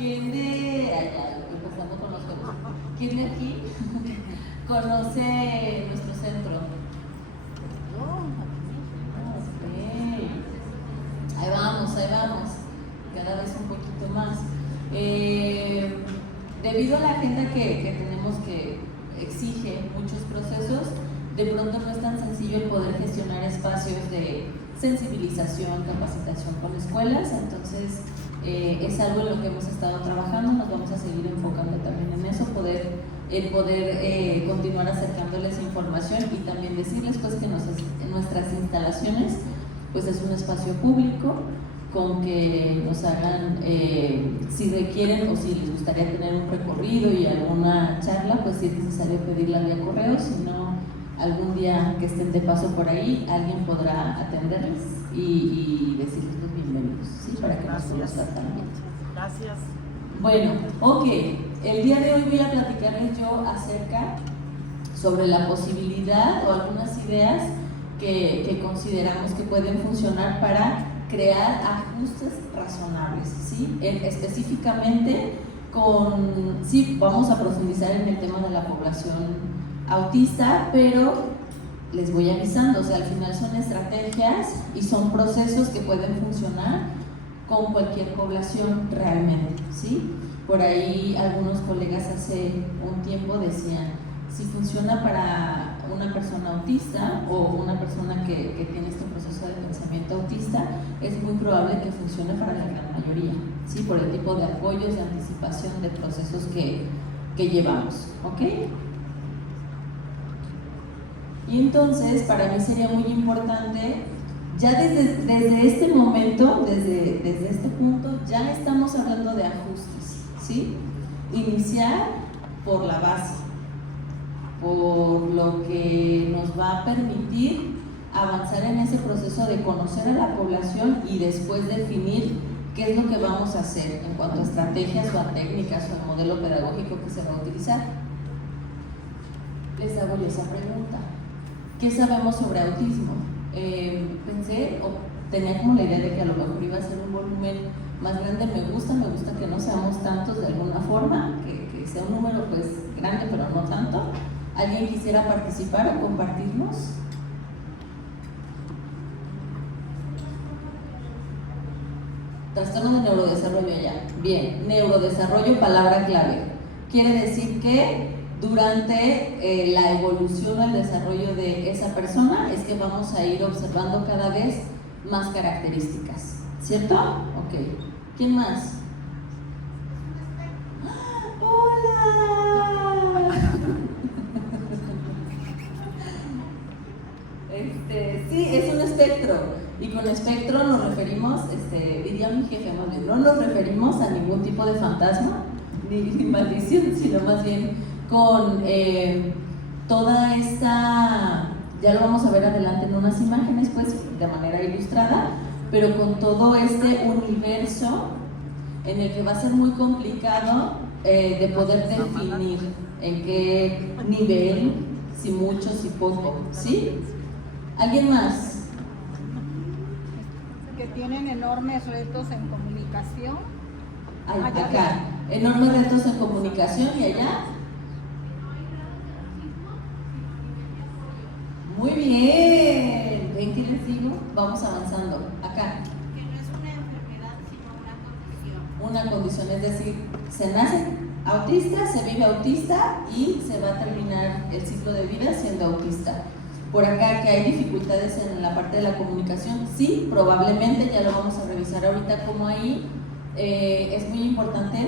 ¿Quién de allá, empezando con los juegos, quién de aquí conoce nuestro centro? Okay. Ahí vamos, cada vez un poquito más. Debido a la agenda que tenemos, que exige muchos procesos, de pronto no es tan sencillo el poder gestionar espacios de sensibilización, capacitación con escuelas. Entonces es algo en lo que hemos estado trabajando, nos vamos a seguir enfocando también en eso, poder continuar acercándoles información y también decirles pues que nuestras instalaciones pues es un espacio público, con que nos hagan, si requieren o si les gustaría tener un recorrido y alguna charla, pues si es necesario pedirla vía correo, si no, algún día que estén de paso por ahí, alguien podrá atenderles y decirles los bienvenidos, ¿sí? Para que nos conozcan también. Gracias. Bueno, ok, el día de hoy voy a platicarles yo acerca sobre la posibilidad o algunas ideas que consideramos que pueden funcionar para crear ajustes razonables, ¿sí? Específicamente sí, vamos a profundizar en el tema de la población autista, pero les voy avisando, o sea, al final son estrategias y son procesos que pueden funcionar con cualquier población realmente, ¿sí? Por ahí algunos colegas hace un tiempo decían, si funciona para una persona autista o una persona que tiene este proceso de pensamiento autista, es muy probable que funcione para la gran mayoría, ¿sí? Por el tipo de apoyos, de anticipación, de procesos que llevamos, ¿ok? Y entonces, para mí sería muy importante, ya desde este momento, desde este punto, ya estamos hablando de ajustes, ¿sí? Iniciar por la base, por lo que nos va a permitir avanzar en ese proceso de conocer a la población y después definir qué es lo que vamos a hacer en cuanto a estrategias o a técnicas o a modelo pedagógico que se va a utilizar. Les hago yo esa pregunta. ¿Qué sabemos sobre autismo? Pensé o tenía como la idea de que a lo mejor iba a ser un volumen más grande. Me gusta que no seamos tantos de alguna forma, que sea un número pues grande pero no tanto. ¿Alguien quisiera participar o compartirnos? Trastorno de neurodesarrollo allá. Bien, neurodesarrollo, palabra clave. Quiere decir que durante la evolución o el desarrollo de esa persona es que vamos a ir observando cada vez más características, ¿cierto? Ok. ¿Quién más? ¡Hola! Sí, es un espectro, y con espectro nos referimos, diría mi jefe más bien, no nos referimos a ningún tipo de fantasma ni maldición, sino más bien con toda esta, ya lo vamos a ver adelante en unas imágenes pues de manera ilustrada, pero con todo este universo en el que va a ser muy complicado de poder definir en qué nivel, si mucho, si poco, ¿sí? ¿Alguien más? Que tienen enormes retos en comunicación. Acá, enormes retos en comunicación. ¿Y allá? Muy bien. ¿Ven qué les digo? Vamos avanzando. Acá. Que no es una enfermedad, sino una condición. Una condición, es decir, se nace autista, se vive autista y se va a terminar el ciclo de vida siendo autista. Por acá, que hay dificultades en la parte de la comunicación, sí, probablemente, ya lo vamos a revisar ahorita, como ahí es muy importante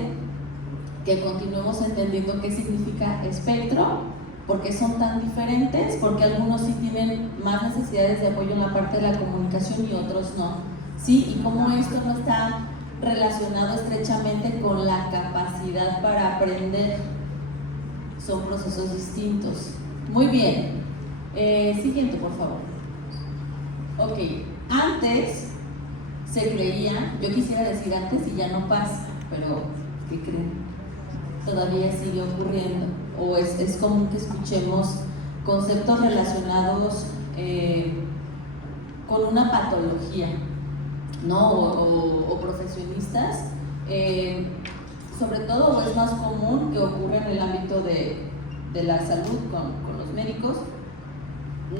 que continuemos entendiendo qué significa espectro, por qué son tan diferentes, porque algunos sí tienen más necesidades de apoyo en la parte de la comunicación y otros no, ¿sí? Y cómo esto no está relacionado estrechamente con la capacidad para aprender, son procesos distintos. Muy bien. Siguiente, por favor. Ok, antes se creía, yo quisiera decir antes y ya no pasa, pero ¿qué creen? Todavía sigue ocurriendo, o es común que escuchemos conceptos relacionados con una patología, ¿no? O profesionistas sobre todo es más común que ocurre en el ámbito de la salud con los médicos.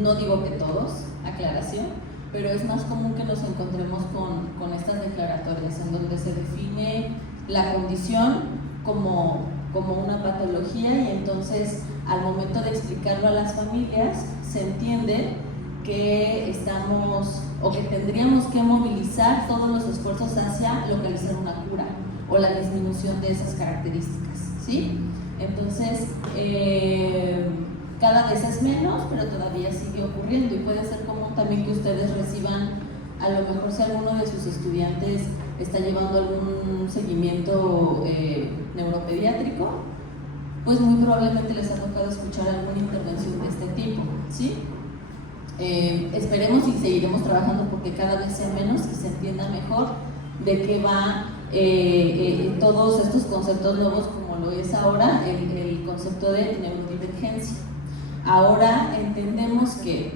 No digo que todos, aclaración, pero es más común que nos encontremos con estas declaratorias en donde se define la condición como una patología, y entonces al momento de explicarlo a las familias se entiende que estamos o que tendríamos que movilizar todos los esfuerzos hacia localizar una cura o la disminución de esas características, ¿sí? Entonces, cada vez es menos, pero todavía sigue ocurriendo, y puede ser común también que ustedes reciban, a lo mejor si alguno de sus estudiantes está llevando algún seguimiento neuropediátrico, pues muy probablemente les ha tocado escuchar alguna intervención de este tipo, ¿sí? Esperemos y seguiremos trabajando porque cada vez sea menos y se entienda mejor de qué va todos estos conceptos nuevos, como lo es ahora el concepto de neurodivergencia. Ahora entendemos que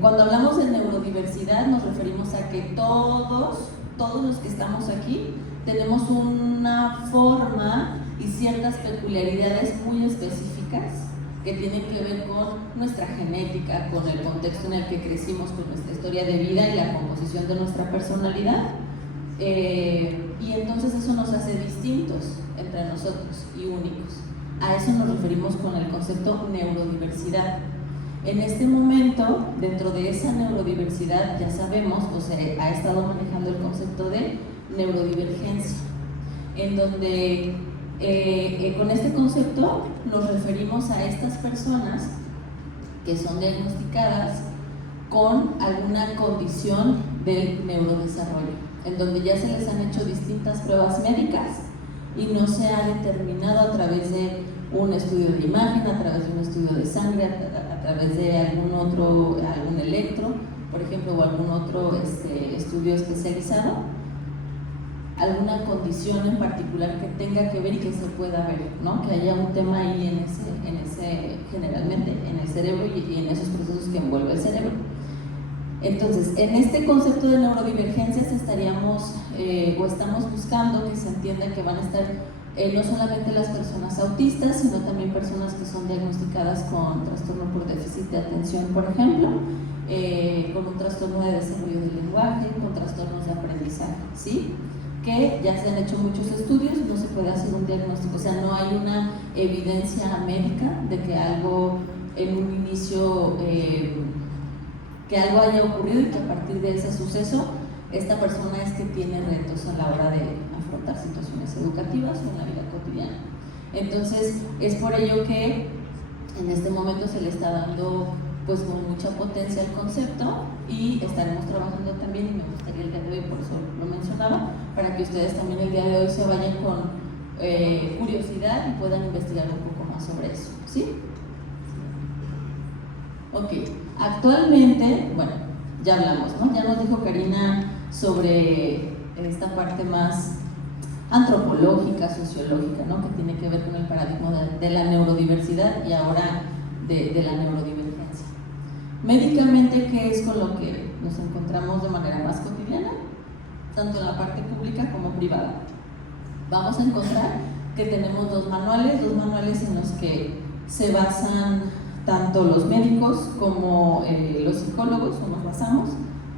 cuando hablamos de neurodiversidad nos referimos a que todos los que estamos aquí tenemos una forma y ciertas peculiaridades muy específicas que tienen que ver con nuestra genética, con el contexto en el que crecimos, con nuestra historia de vida y la composición de nuestra personalidad, y entonces eso nos hace distintos entre nosotros y únicos. A eso nos referimos con el concepto neurodiversidad. En este momento, dentro de esa neurodiversidad, ya sabemos, o sea, ha estado manejando el concepto de neurodivergencia, en donde con este concepto nos referimos a estas personas que son diagnosticadas con alguna condición del neurodesarrollo, en donde ya se les han hecho distintas pruebas médicas y no se ha determinado a través de un estudio de imagen, a través de un estudio de sangre, a través de algún electro, por ejemplo, o algún otro estudio especializado, alguna condición en particular que tenga que ver y que se pueda ver, ¿no? Que haya un tema ahí generalmente en el cerebro y en esos procesos que envuelve el cerebro. Entonces, en este concepto de neurodivergencias estaríamos o estamos buscando que se entienda que van a estar no solamente las personas autistas, sino también personas que son diagnosticadas con trastorno por déficit de atención, por ejemplo, con un trastorno de desarrollo del lenguaje, con trastornos de aprendizaje, ¿sí? Que ya se han hecho muchos estudios, no se puede hacer un diagnóstico, o sea, no hay una evidencia médica de que algo en un inicio, que algo haya ocurrido y que a partir de ese suceso esta persona es que tiene retos a la hora de afrontar situaciones educativas o en la vida cotidiana. Entonces, es por ello que en este momento se le está dando pues con mucha potencia el concepto, y estaremos trabajando también, y me gustaría el día de hoy, por eso lo mencionaba, para que ustedes también el día de hoy se vayan con curiosidad y puedan investigar un poco más sobre eso, ¿sí? Ok, actualmente, bueno, ya hablamos, ¿no? Ya nos dijo Karina sobre esta parte más antropológica, sociológica, ¿no? Que tiene que ver con el paradigma de la neurodiversidad y ahora de la neurodivergencia. Médicamente, ¿qué es con lo que nos encontramos de manera más cotidiana? Tanto en la parte pública como privada. Vamos a encontrar que tenemos dos manuales en los que se basan tanto los médicos como los psicólogos, o nos basamos,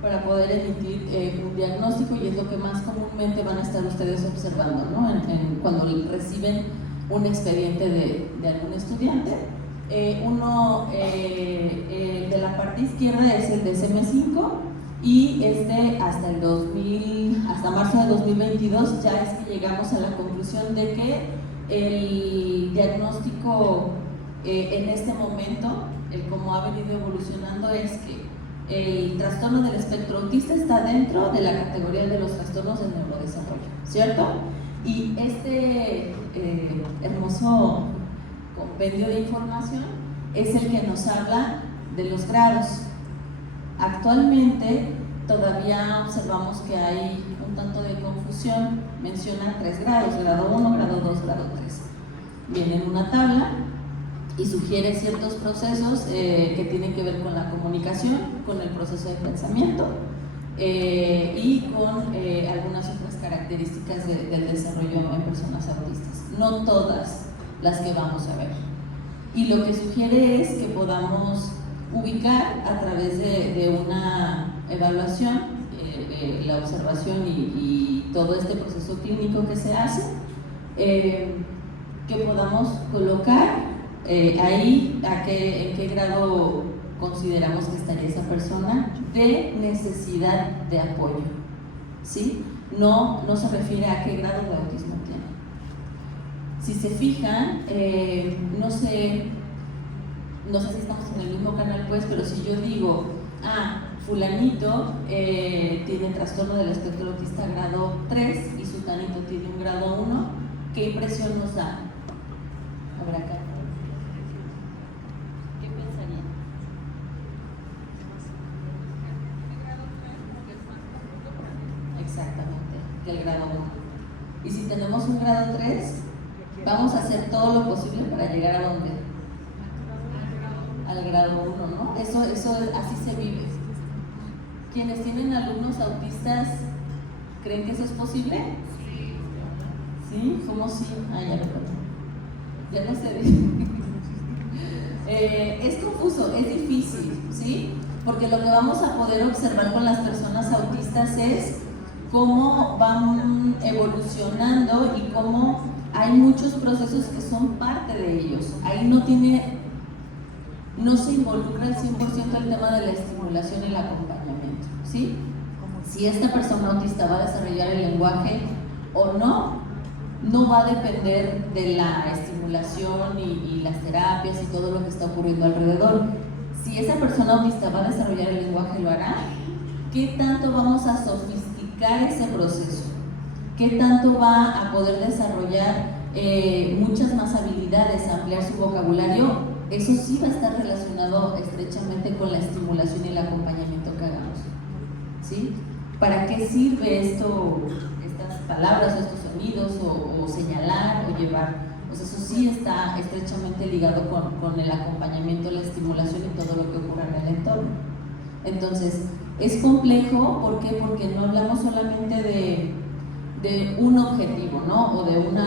para poder emitir un diagnóstico, y es lo que más comúnmente van a estar ustedes observando, ¿no? Cuando reciben un expediente de algún estudiante. Uno de la parte izquierda es el DSM-5, y hasta marzo de 2022 ya es que llegamos a la conclusión de que el diagnóstico en este momento, el cómo ha venido evolucionando, es que el trastorno del espectro autista está dentro de la categoría de los trastornos del neurodesarrollo, ¿cierto? Y este hermoso compendio de información es el que nos habla de los grados. Actualmente todavía observamos que hay un tanto de confusión. Menciona 3 grados, grado 1, grado 2, grado 3. Viene en una tabla y sugiere ciertos procesos que tienen que ver con la comunicación, con el proceso de pensamiento, y con algunas otras características del desarrollo en personas autistas. No todas las que vamos a ver. Y lo que sugiere es que podamos ubicar a través de una evaluación, la observación y todo este proceso clínico que se hace, que podamos colocar ahí en qué grado consideramos que estaría esa persona de necesidad de apoyo, ¿sí? No se refiere a qué grado de autismo tiene. Si se fijan, no sé si estamos en el mismo canal pues, pero si yo digo, fulanito tiene trastorno del espectro autista grado 3 y sutanito tiene un grado 1, ¿qué impresión nos da? A ver acá. ¿Qué pensarían? Exactamente, que el grado 1. Y si tenemos un grado 3, vamos a hacer todo lo posible para llegar a ¿dónde? Al grado 1, ¿no? Eso así se vive. ¿Quienes tienen alumnos autistas creen que eso es posible? Sí. ¿Sí? ¿Cómo sí? Ya no sé. Es confuso, es difícil, ¿sí? Porque lo que vamos a poder observar con las personas autistas es cómo van evolucionando y cómo hay muchos procesos que son parte de ellos. Ahí no se involucra al 100% el tema de la estimulación y el acompañamiento, ¿sí? Si esta persona autista va a desarrollar el lenguaje o no va a depender de la estimulación y las terapias y todo lo que está ocurriendo alrededor. Si esa persona autista va a desarrollar el lenguaje, lo hará. ¿Qué tanto vamos a sofisticar ese proceso? ¿Qué tanto va a poder desarrollar muchas más habilidades, ampliar su vocabulario? Eso sí va a estar relacionado estrechamente con la estimulación y el acompañamiento que hagamos, ¿sí? ¿Para qué sirve estas palabras o estos sonidos o señalar o llevar? Pues eso sí está estrechamente ligado con el acompañamiento, la estimulación y todo lo que ocurre en el entorno. Entonces, es complejo, ¿por qué? Porque no hablamos solamente de un objetivo, ¿no? O de un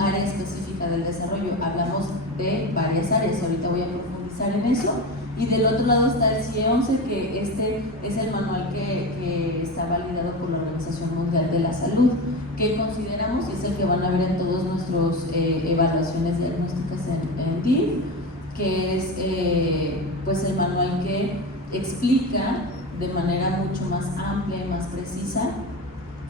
área específica del desarrollo, hablamos de varias áreas, ahorita voy a profundizar en eso. Y del otro lado está el CIE 11, que este es el manual que está validado por la Organización Mundial de la Salud, que consideramos, y es el que van a ver en todas nuestras evaluaciones diagnósticas en DIF, que es pues el manual que explica de manera mucho más amplia y más precisa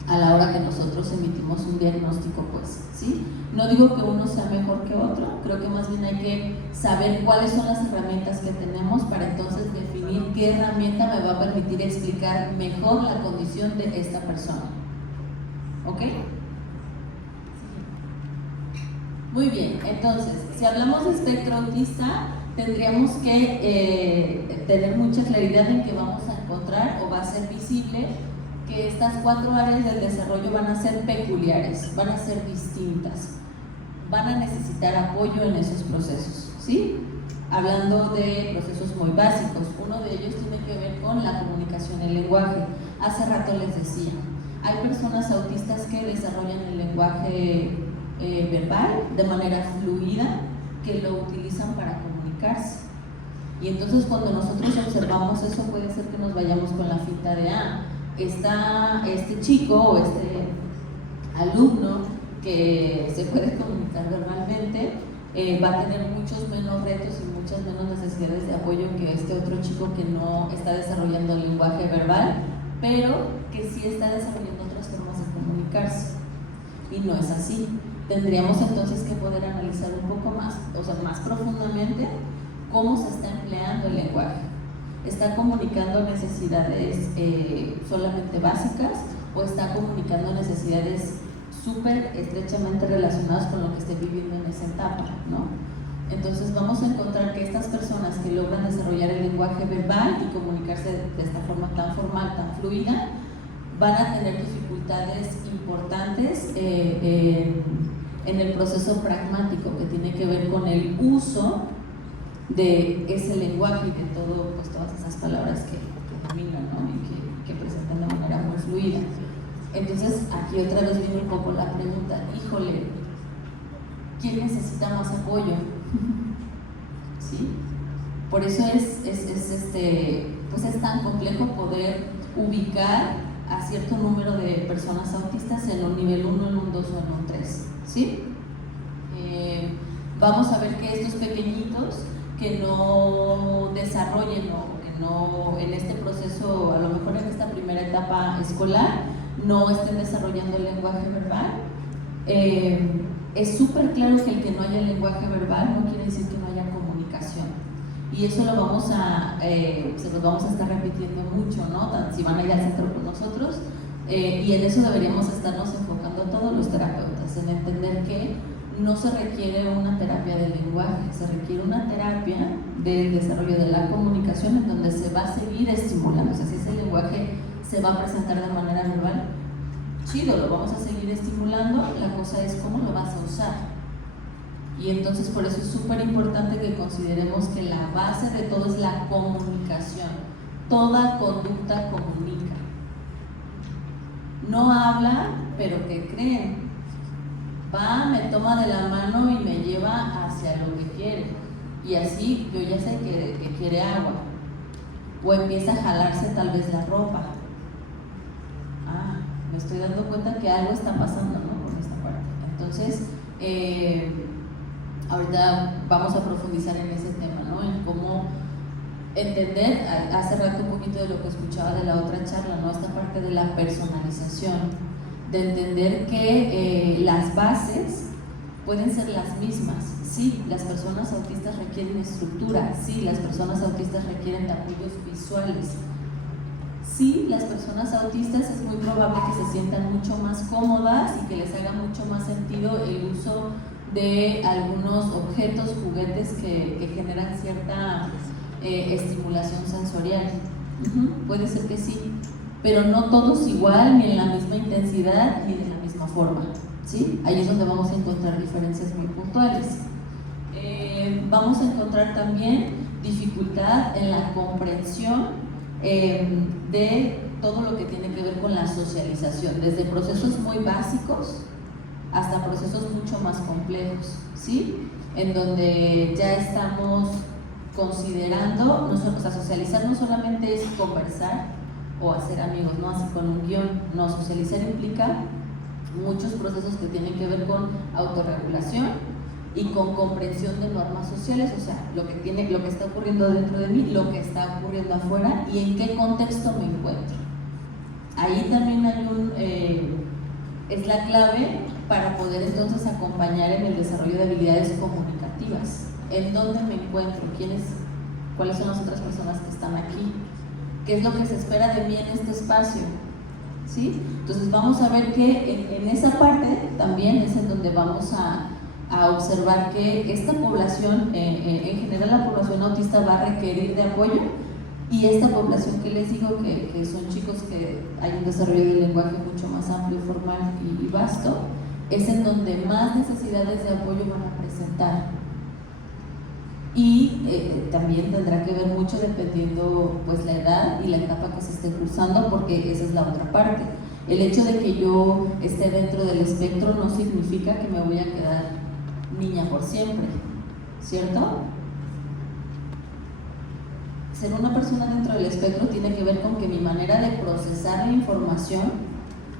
a la hora que nosotros emitimos un diagnóstico, pues, ¿sí? No digo que uno sea mejor que otro, creo que más bien hay que saber cuáles son las herramientas que tenemos para entonces definir qué herramienta me va a permitir explicar mejor la condición de esta persona. ¿Ok? Muy bien, entonces, si hablamos de espectro autista, tendríamos que tener mucha claridad en que vamos a encontrar o va a ser visible que estas 4 áreas del desarrollo van a ser peculiares, van a ser distintas, van a necesitar apoyo en esos procesos, ¿sí? Hablando de procesos muy básicos, uno de ellos tiene que ver con la comunicación, el lenguaje. Hace rato les decía, hay personas autistas que desarrollan el lenguaje verbal de manera fluida, que lo utilizan para comunicarse. Y entonces cuando nosotros observamos eso, puede ser que nos vayamos con la finta de está este chico o este alumno que se puede comunicar verbalmente, va a tener muchos menos retos y muchas menos necesidades de apoyo que este otro chico que no está desarrollando el lenguaje verbal, pero que sí está desarrollando otras formas de comunicarse. Y no es así. Tendríamos entonces que poder analizar un poco más, o sea, más profundamente, cómo se está empleando el lenguaje. ¿Está comunicando necesidades solamente básicas o está comunicando necesidades súper estrechamente relacionadas con lo que esté viviendo en esa etapa, ¿no? Entonces vamos a encontrar que estas personas que logran desarrollar el lenguaje verbal y comunicarse de esta forma tan formal, tan fluida, van a tener dificultades importantes en el proceso pragmático que tiene que ver con el uso de ese lenguaje y de todo, pues, todas esas palabras que dominan, ¿no? Y que presentan de manera muy fluida. Entonces, aquí otra vez viene un poco la pregunta, híjole, ¿quién necesita más apoyo? ¿Sí? Por eso pues es tan complejo poder ubicar a cierto número de personas autistas en un nivel 1, en un 2 o en un 3, ¿sí? Vamos a ver que estos pequeñitos que no desarrollen o que no en este proceso, a lo mejor en esta primera etapa escolar, no estén desarrollando el lenguaje verbal, es súper claro que el que no haya lenguaje verbal no quiere decir que no haya comunicación. Y eso se los vamos a estar repitiendo mucho, ¿no? Si van a ir al centro con nosotros, y en eso deberíamos estarnos enfocando todos los terapeutas, en entender que no se requiere una terapia del lenguaje, se requiere una terapia del desarrollo de la comunicación en donde se va a seguir estimulando. O sea, si ese lenguaje se va a presentar de manera verbal, chido, lo vamos a seguir estimulando, la cosa es cómo lo vas a usar. Y entonces por eso es súper importante que consideremos que la base de todo es la comunicación. Toda conducta comunica. No habla, pero ¿qué creen? Va, me toma de la mano y me lleva hacia lo que quiere. Y así yo ya sé que quiere agua. O empieza a jalarse tal vez la ropa. Me estoy dando cuenta que algo está pasando, ¿no? Por esta parte. Entonces, ahorita vamos a profundizar en ese tema, ¿no? En cómo entender, hace rato un poquito de lo que escuchaba de la otra charla, ¿no? Esta parte de la personalización, de entender que las bases pueden ser las mismas. Sí, las personas autistas requieren estructura, sí, las personas autistas requieren de apoyos visuales. Sí, las personas autistas es muy probable que se sientan mucho más cómodas y que les haga mucho más sentido el uso de algunos objetos, juguetes que generan cierta estimulación sensorial. Puede ser que sí, pero no todos igual, ni en la misma intensidad, ni de la misma forma, ¿sí? Ahí es donde vamos a encontrar diferencias muy puntuales. Vamos a encontrar también dificultad en la comprensión de todo lo que tiene que ver con la socialización, desde procesos muy básicos hasta procesos mucho más complejos, ¿sí? En donde ya estamos considerando, o sea, socializar no solamente es conversar o hacer amigos, no así con un guión, no, socializar implica muchos procesos que tienen que ver con autorregulación y con comprensión de normas sociales, o sea, lo que está ocurriendo dentro de mí, lo que está ocurriendo afuera y en qué contexto me encuentro. Ahí también hay es la clave para poder entonces acompañar en el desarrollo de habilidades comunicativas. ¿En dónde me encuentro? ¿Cuáles son las otras personas que están aquí? ¿Qué es lo que se espera de mí en este espacio? ¿Sí? Entonces vamos a ver que en esa parte también es en donde vamos a observar que esta población, en general la población autista va a requerir de apoyo, y esta población que les digo que son chicos que hay un desarrollo del lenguaje mucho más amplio, formal y vasto, es en donde más necesidades de apoyo van a presentar. Y también tendrá que ver mucho dependiendo pues la edad y la etapa que se esté cursando, porque esa es la otra parte. El hecho de que yo esté dentro del espectro no significa que me voy a quedar niña por siempre, ¿cierto? Ser una persona dentro del espectro tiene que ver con que mi manera de procesar la información,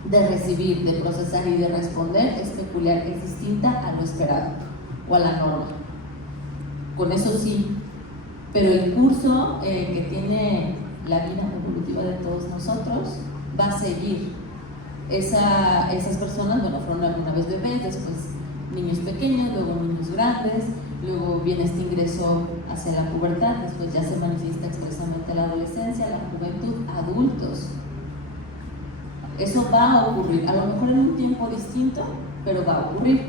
de recibir, de procesar y de responder es peculiar, es distinta a lo esperado o a la norma. Con eso sí, pero el curso que tiene la vida evolutiva de todos nosotros va a seguir. Esas personas, bueno, fueron alguna vez bebés, después niños pequeños, luego niños grandes, luego viene este ingreso hacia la pubertad, después ya se manifiesta expresamente la adolescencia, la juventud, adultos. Eso va a ocurrir, a lo mejor en un tiempo distinto, pero va a ocurrir.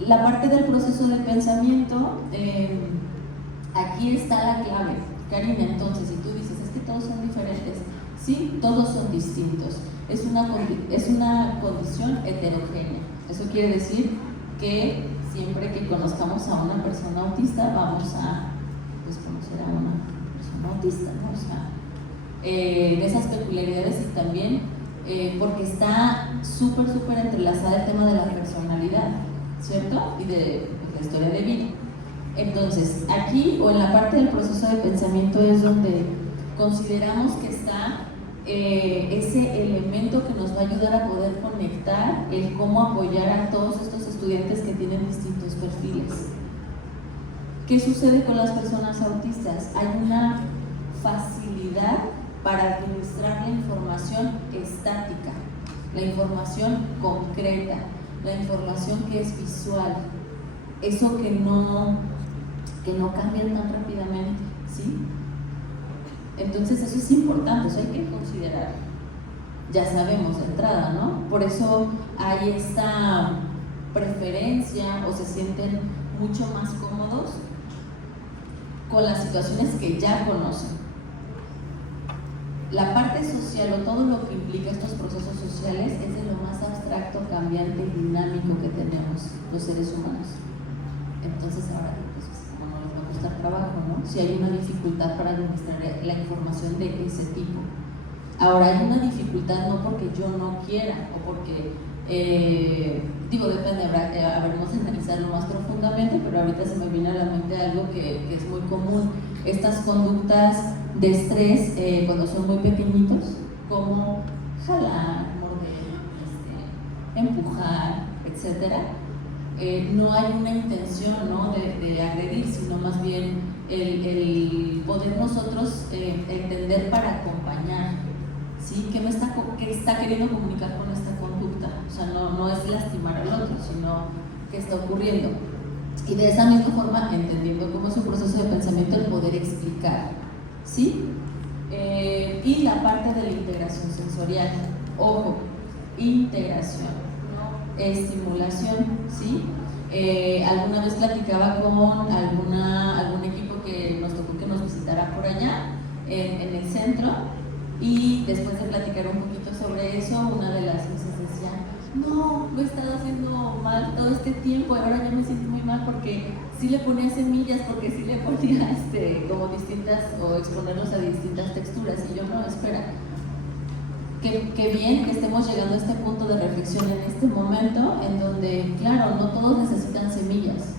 La parte del proceso del pensamiento, aquí está la clave. Karina, entonces, si tú dices, es que todos son diferentes, sí, todos son distintos. Es una condición heterogénea. Eso quiere decir que siempre que conozcamos a una persona autista, vamos a pues, conocer a una persona autista, ¿no? O sea, de esas peculiaridades y también porque está súper entrelazada el tema de la personalidad, ¿cierto? Y de la historia de vida. Entonces, aquí o en la parte del proceso de pensamiento es donde consideramos que está ese elemento que nos va a ayudar a poder conectar el cómo apoyar a todos estos estudiantes que tienen distintos perfiles. ¿Qué sucede con las personas autistas? Hay una facilidad para administrar la información estática, la información concreta, la información que es visual, eso que no cambia tan rápidamente, ¿sí? Entonces eso es importante, eso hay que considerar. Ya sabemos de entrada, ¿no? Por eso hay esta preferencia o se sienten mucho más cómodos con las situaciones que ya conocen. La parte social o todo lo que implica estos procesos sociales es de lo más abstracto, cambiante y dinámico que tenemos los seres humanos. Entonces ahora pues, como nos va a costar trabajo, ¿no? Si hay una dificultad para administrar la información de ese tipo. Ahora hay una dificultad no porque yo no quiera o porque, depende, habremos de analizarlo más profundamente, pero ahorita se me viene a la mente algo que es muy común. Estas conductas de estrés cuando son muy pequeñitos, como jalar, morder, empujar, etc. No hay una intención, ¿no? de agredir, sino más bien el poder nosotros entender para acompañar, ¿sí? ¿Qué está queriendo comunicar con esta conducta? O sea, no es lastimar al otro, sino qué está ocurriendo. Y de esa misma forma, entendiendo cómo es un proceso de pensamiento, el poder explicar, ¿sí? Y la parte de la integración sensorial, ojo, integración, no estimulación, ¿sí? Alguna vez platicaba con algún equipo que nos tocó que nos visitara por allá, en el centro, y después de platicar un poquito sobre eso, una de las veces decía, no, lo he estado haciendo mal todo este tiempo y ahora ya me siento muy mal porque sí le ponía semillas, porque sí le ponía como distintas, o exponerlos a distintas texturas, y yo no, espera, qué bien que estemos llegando a este punto de reflexión en este momento, en donde, claro, no todos necesitan semillas,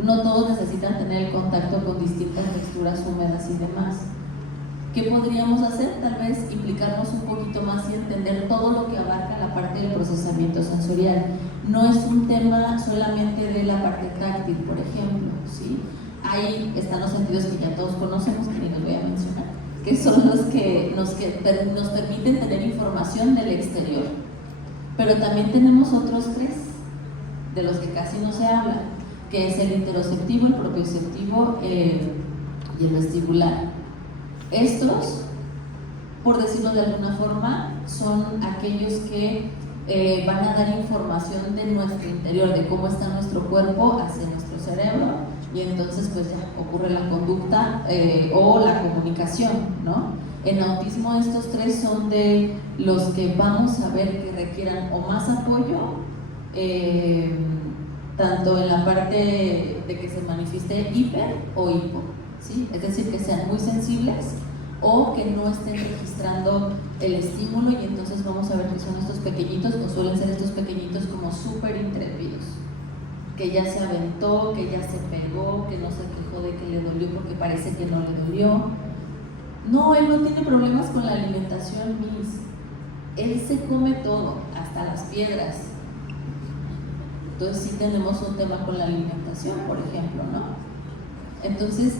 no todos necesitan tener el contacto con distintas texturas húmedas y demás. ¿Qué podríamos hacer? Tal vez implicarnos un poquito más y entender todo lo que abarca la parte del procesamiento sensorial. No es un tema solamente de la parte táctil, por ejemplo, ¿sí? Ahí están los sentidos que ya todos conocemos, que ni los voy a mencionar, que son los que nos permiten tener información del exterior. Pero también tenemos otros tres, de los que casi no se habla, que es el interoceptivo, el propioceptivo y el vestibular. Estos, por decirlo de alguna forma, son aquellos que van a dar información de nuestro interior, de cómo está nuestro cuerpo hacia nuestro cerebro, y entonces pues ya ocurre la conducta o la comunicación, ¿no? En autismo estos tres son de los que vamos a ver que requieran o más apoyo, tanto en la parte de que se manifieste hiper o hipo, ¿sí? Es decir, que sean muy sensibles o que no estén registrando el estímulo, y entonces vamos a ver que son estos pequeñitos, o suelen ser estos pequeñitos como súper intrépidos, que ya se aventó, que ya se pegó, que no se quejó de que le dolió porque parece que no le dolió. No, él no tiene problemas con la alimentación, Miss. Él se come todo, hasta las piedras. Entonces sí tenemos un tema con la alimentación, por ejemplo, ¿no? Entonces,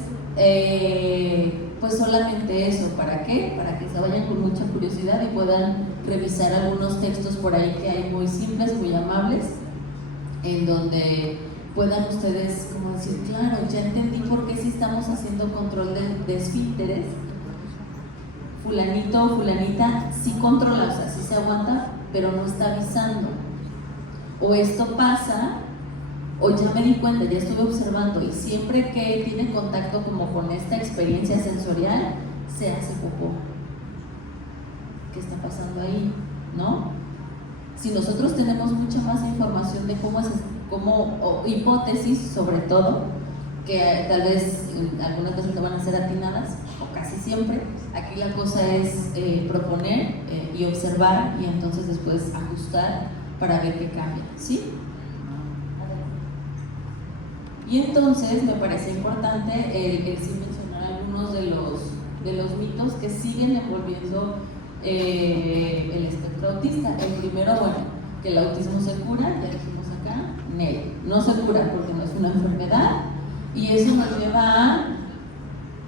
pues solamente eso, ¿para qué? Para que se vayan con mucha curiosidad y puedan revisar algunos textos por ahí que hay muy simples, muy amables, en donde puedan ustedes como decir, claro, ya entendí por qué si estamos haciendo control de esfínteres, fulanito o fulanita sí controla, o sea, sí se aguanta, pero no está avisando. O esto pasa, o ya me di cuenta, ya estuve observando, y siempre que tiene contacto como con esta experiencia sensorial, se hace popó. ¿Qué está pasando ahí? ¿No? Si nosotros tenemos mucha más información de o hipótesis sobre todo, que tal vez algunas veces no van a ser atinadas, casi siempre. Aquí la cosa es proponer y observar y entonces después ajustar para ver qué cambia, ¿sí? Y entonces me parece importante el sí mencionar algunos de los mitos que siguen envolviendo el espectro autista. El primero, bueno, que el autismo se cura, ya dijimos acá, no se cura porque no es una enfermedad, y eso nos lleva a,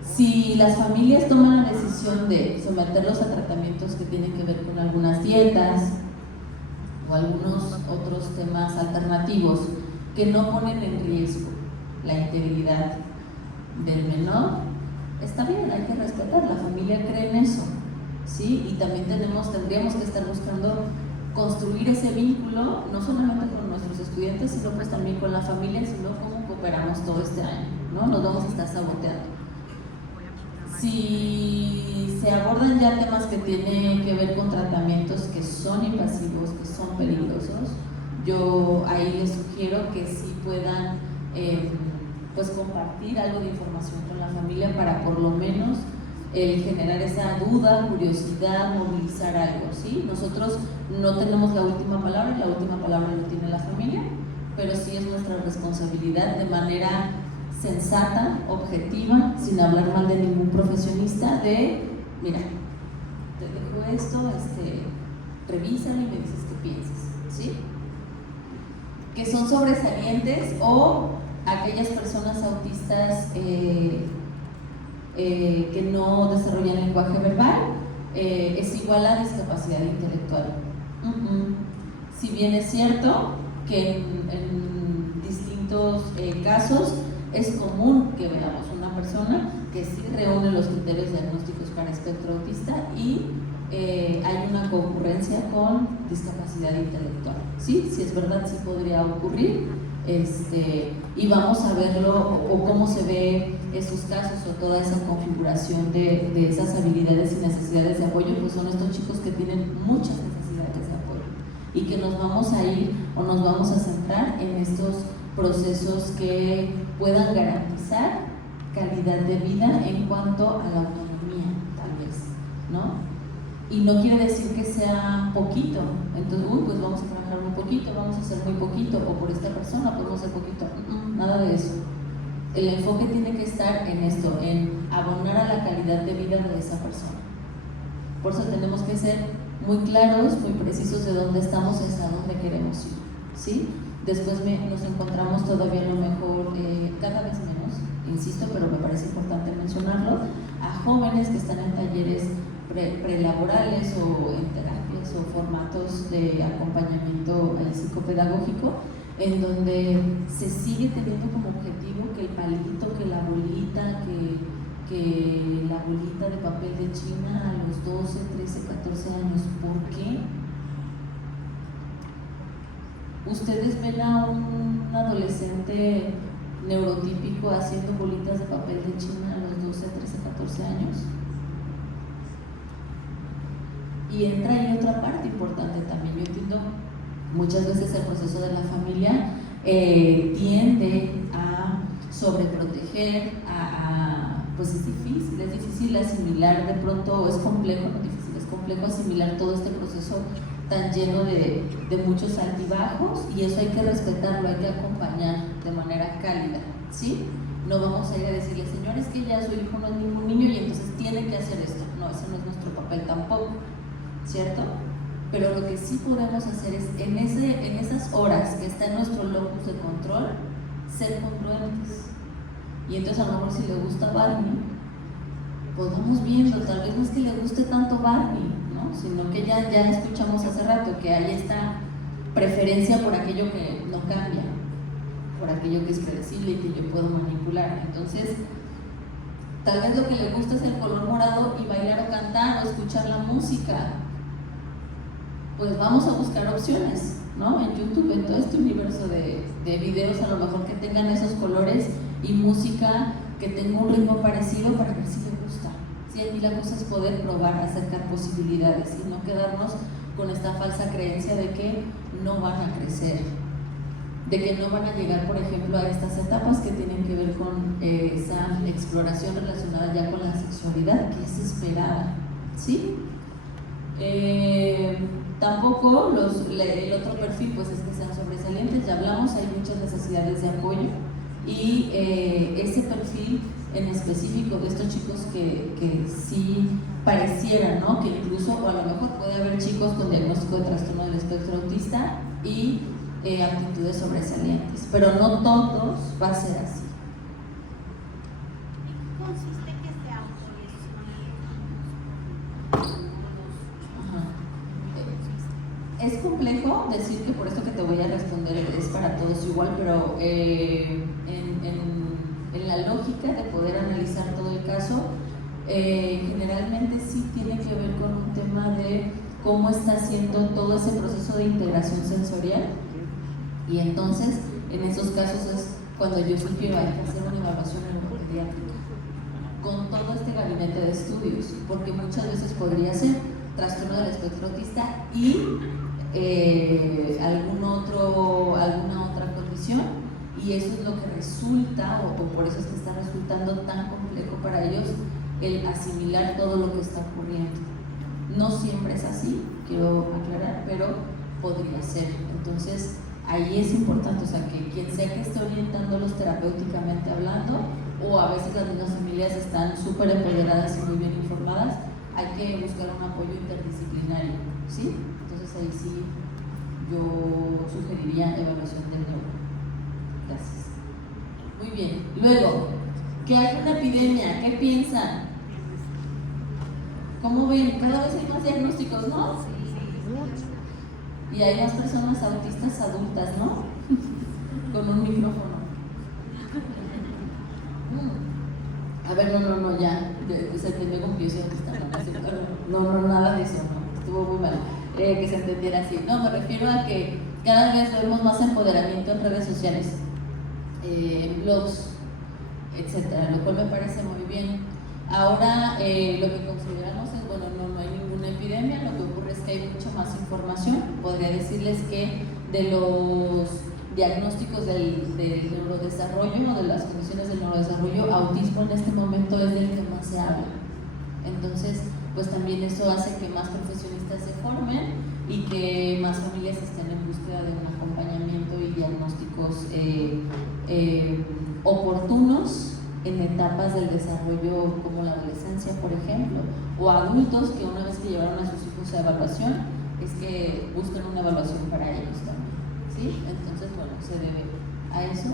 si las familias toman la decisión de someterlos a tratamientos que tienen que ver con algunas dietas o algunos otros temas alternativos que no ponen en riesgo la integridad del menor, está bien, hay que respetar, la familia cree en eso, ¿sí? Y también tendríamos que estar buscando construir ese vínculo, no solamente con nuestros estudiantes, sino pues también con la familia, sino cómo cooperamos todo este año, ¿no? Nos vamos a estar saboteando. Si se abordan ya temas que tienen que ver con tratamientos que son invasivos, que son peligrosos, yo ahí les sugiero que sí puedan pues compartir algo de información con la familia para por lo menos generar esa duda, curiosidad, movilizar algo, ¿sí? Nosotros no tenemos la última palabra lo tiene la familia, pero sí es nuestra responsabilidad de manera sensata, objetiva, sin hablar mal de ningún profesionista, de, mira, te dejo esto, revísalo y me dices qué piensas, ¿sí? Que son sobresalientes o aquellas personas autistas que no desarrollan lenguaje verbal, es igual a discapacidad intelectual. Si bien es cierto que en distintos casos es común que veamos una persona que sí reúne los criterios diagnósticos para espectro autista y hay una concurrencia con discapacidad intelectual. Sí, si es verdad, sí podría ocurrir, y vamos a verlo o cómo se ve esos casos o toda esa configuración de esas habilidades y necesidades de apoyo, pues son estos chicos que tienen muchas necesidades de apoyo y que nos vamos a ir o nos vamos a centrar en estos procesos que puedan garantizar calidad de vida en cuanto a la autonomía, tal vez, ¿no? Y no quiere decir que sea poquito, entonces, pues vamos a trabajar muy poquito, vamos a hacer muy poquito, o por esta persona podemos hacer poquito, nada de eso. El enfoque tiene que estar en esto, en abonar a la calidad de vida de esa persona. Por eso tenemos que ser muy claros, muy precisos de dónde estamos y hacia dónde queremos ir, ¿sí? Después nos encontramos todavía a lo mejor, cada vez menos, insisto, pero me parece importante mencionarlo, a jóvenes que están en talleres prelaborales o en terapias o formatos de acompañamiento psicopedagógico, en donde se sigue teniendo como objetivo que el palito, que la bolita, que la bolita de papel de China a los 12, 13, 14 años. ¿Por qué? ¿Ustedes ven a un adolescente neurotípico haciendo bolitas de papel de China a los 12, 13, 14 años? Y entra ahí otra parte importante también. Yo entiendo, muchas veces el proceso de la familia tiende a sobreproteger, pues es difícil asimilar de pronto, es complejo, no difícil, es complejo asimilar todo este proceso tan lleno de muchos altibajos, y eso hay que respetarlo, hay que acompañar de manera cálida, ¿sí? No vamos a ir a decirle, señor, es que ya su hijo no es ningún niño y entonces tiene que hacer esto. No, ese no es nuestro papel tampoco, ¿cierto? Pero lo que sí podemos hacer es, en esas horas que está en nuestro locus de control, ser congruentes. Y entonces a lo mejor si le gusta Barney, pues vamos viendo, tal vez no es que le guste tanto Barney, ¿no? Sino que ya escuchamos hace rato que hay esta preferencia por aquello que no cambia, por aquello que es predecible y que yo puedo manipular. Entonces, tal vez lo que le gusta es el color morado y bailar o cantar o escuchar la música. Pues vamos a buscar opciones, ¿no? En YouTube, en todo este universo de videos, a lo mejor que tengan esos colores y música que tenga un ritmo parecido para ver si le gusta. Sí, aquí la cosa es poder probar, acercar posibilidades y no quedarnos con esta falsa creencia de que no van a crecer de que no van a llegar, por ejemplo, a estas etapas que tienen que ver con esa exploración relacionada ya con la sexualidad, que es esperada, ¿sí? Tampoco el otro perfil pues es que sean sobresalientes, ya hablamos, hay muchas necesidades de apoyo y ese perfil en específico de estos chicos que sí pareciera, ¿no? Que incluso, o a lo mejor puede haber chicos con diagnóstico de trastorno del espectro autista y aptitudes sobresalientes, pero no todos va a ser así. ¿En qué consiste que se autolesionen? Es complejo decir que por esto que te voy a responder es para todos igual, pero en la lógica de poder analizar todo el caso, generalmente sí tiene que ver con un tema de cómo está haciendo todo ese proceso de integración sensorial, y entonces en esos casos es cuando yo sugiero hay que hacer una evaluación neuropediátrica con todo este gabinete de estudios, porque muchas veces podría ser trastorno del espectro autista y alguna otra condición, y eso es lo que resulta, o por eso es que está resultando tan complejo para ellos el asimilar todo lo que está ocurriendo. No siempre es así, quiero aclarar, pero podría ser. Entonces ahí es importante, o sea, que quien sea que esté orientándolos terapéuticamente hablando, o a veces las mismas familias están súper empoderadas y muy bien informadas, hay que buscar un apoyo interdisciplinario, ¿sí? Entonces ahí sí yo sugeriría evaluación del neuro. Gracias. Muy bien. Luego, que hay una epidemia, ¿qué piensan? ¿Cómo ven? Cada vez hay más diagnósticos, ¿no? Y hay más personas autistas adultas, ¿no? Con un micrófono. A ver, no, ya. Se entendió como que yo soy autista, no, nada de eso, no. Estuvo muy mal. Que se entendiera así. No, me refiero a que cada vez vemos más empoderamiento en redes sociales, blogs, etcétera, lo cual me parece muy bien. Ahora, lo que consideramos es, bueno, no hay ninguna epidemia, lo que ocurre es que hay mucha más información. Podría decirles que de los diagnósticos del neurodesarrollo o de las condiciones del neurodesarrollo, autismo en este momento es del que más se habla. Entonces, pues también eso hace que más profesionistas se formen y que más familias estén en búsqueda de un acompañamiento y diagnósticos oportunos en etapas del desarrollo como la adolescencia, por ejemplo, o adultos que una vez que llevaron a sus hijos a evaluación, es que buscan una evaluación para ellos también, ¿sí? Entonces, bueno, se debe a eso.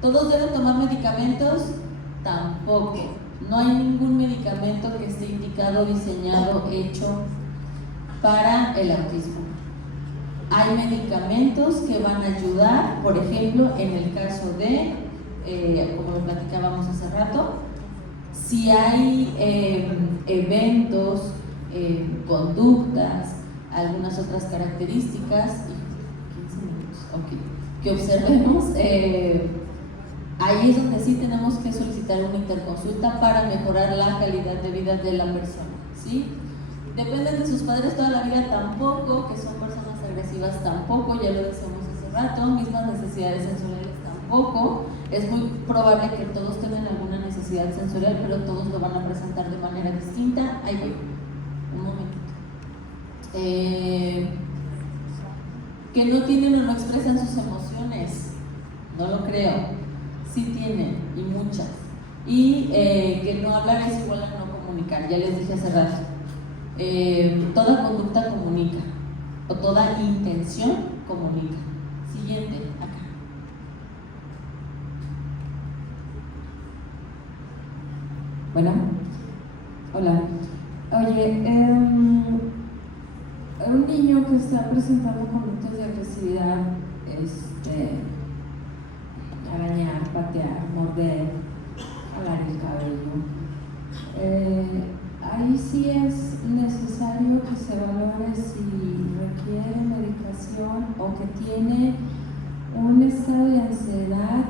¿Todos deben tomar medicamentos? Tampoco. No hay ningún medicamento que esté indicado, diseñado, hecho para el autismo. Hay medicamentos que van a ayudar, por ejemplo, en el caso de, como lo platicábamos hace rato, si hay eventos, conductas, algunas otras características, 15 minutos, okay, que observemos, ahí es donde sí tenemos que solicitar una interconsulta para mejorar la calidad de vida de la persona, ¿sí? Dependen de sus padres toda la vida, tampoco, que son personas agresivas, tampoco, ya lo decíamos hace rato, mismas necesidades sensoriales, tampoco. Es muy probable que todos tengan alguna necesidad sensorial, pero todos lo van a presentar de manera distinta. Ahí voy, un momentito. Que no tienen o no expresan sus emociones, no lo creo, sí tienen, y muchas. Y que no hablar es igual a no comunicar, ya les dije hace rato. Toda conducta comunica, o toda intención comunica. Siguiente, acá. Bueno, hola. Oye, un niño que está presentando conductas de agresividad, arañar, patear, morder, jalar el cabello, ahí sí es necesario que se valore si requiere medicación o que tiene un estado de ansiedad,